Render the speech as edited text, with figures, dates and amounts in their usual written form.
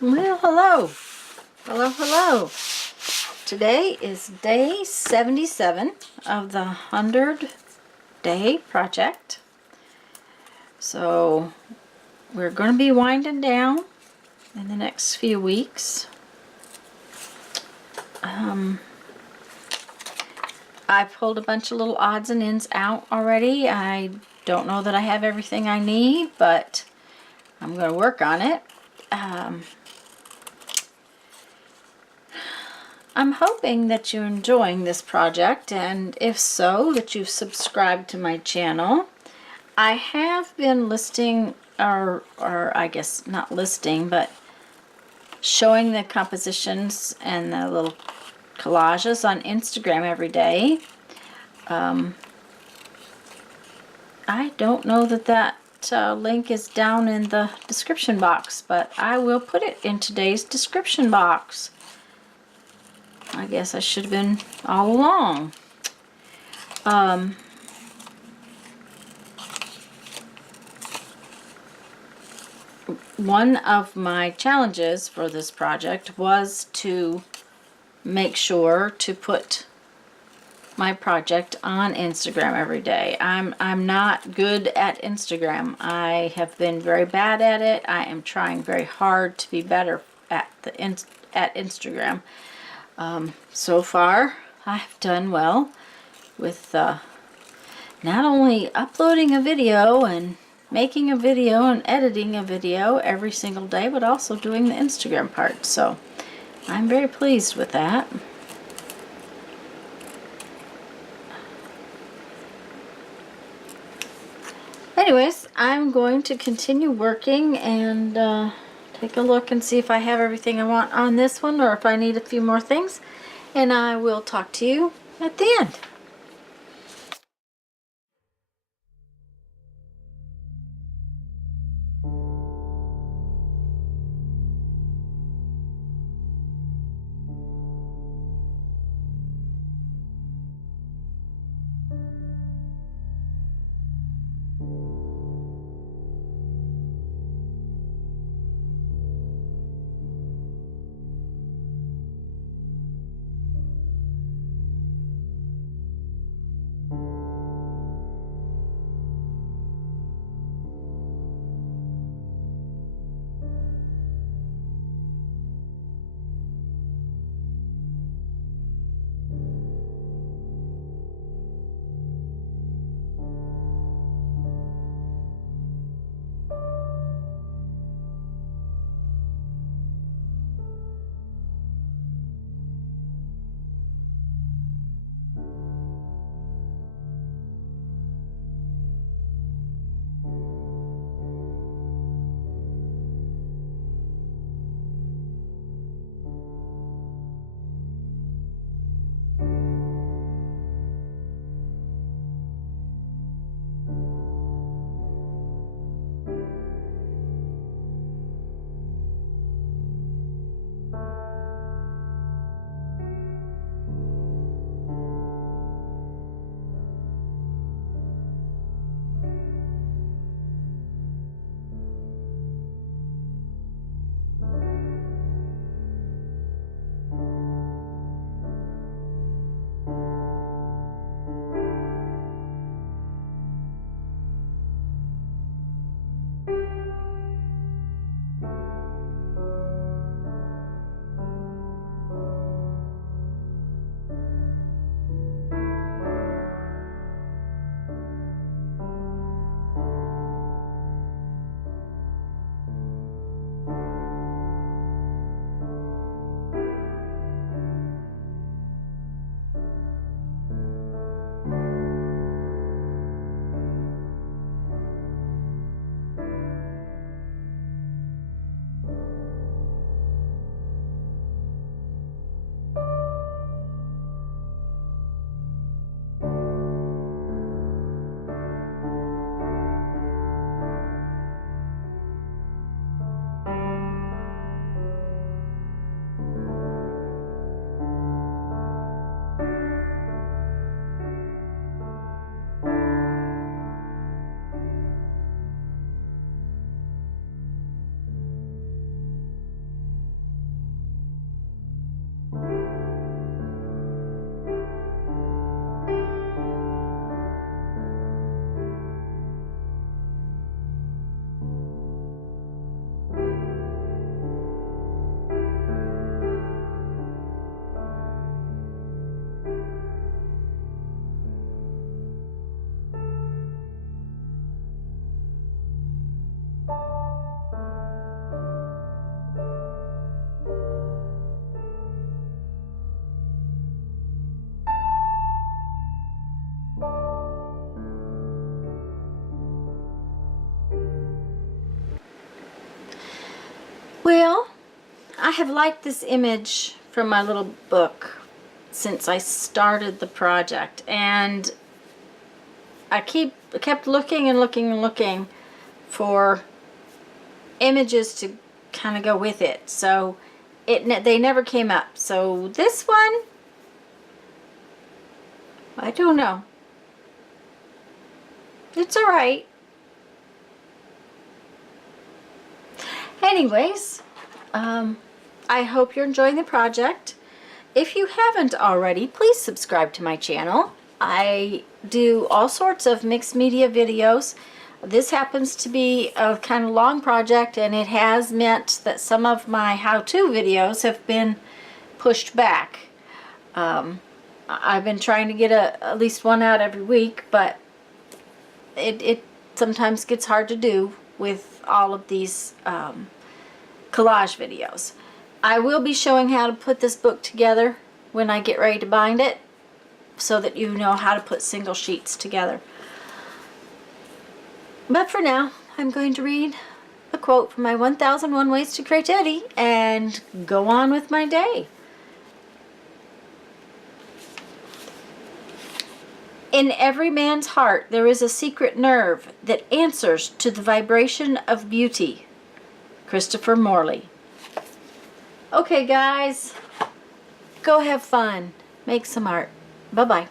Well, hello. Hello. Today is day 77 of the 100-day project. So we're going to be winding down in the next few weeks. I pulled a bunch of little odds and ends out already. I don't know that I have everything I need, but I'm going to work on it. I'm hoping that you're enjoying this project, and if so, that you've subscribed to my channel. I have been listing, or I guess not listing, but showing the compositions and the little collages on Instagram every day. I don't know that link is down in the description box, but I will put it in today's description box. I guess I should have been all along. One of my challenges for this project was to make sure to put my project on Instagram every day. I'm not good at Instagram. I have been very bad at it. I am trying very hard to be better at Instagram. So far, I've done well with not only uploading a video and making a video and editing a video every single day, but also doing the Instagram part. So I'm very pleased with that. Anyways, I'm going to continue working and take a look and see if I have everything I want on this one, or if I need a few more things, and I will talk to you at the end. have liked this image from my little book since I started the project, and I kept looking and looking and looking for images to kind of go with it. So they never came up. So this one, I don't know. It's all right. Anyways, I hope you're enjoying the project. If you haven't already, please subscribe to my channel. I do all sorts of mixed media videos. This happens to be a kind of long project, and it has meant that some of my how-to videos have been pushed back. I've been trying to get at least one out every week, but it sometimes gets hard to do with all of these collage videos. I will be showing how to put this book together when I get ready to bind it, so that you know how to put single sheets together. But for now, I'm going to read a quote from my 1001 Ways to Creativity and go on with my day. In every man's heart there is a secret nerve that answers to the vibration of beauty. Christopher Morley. Okay guys, go have fun. Make some art. Bye-bye.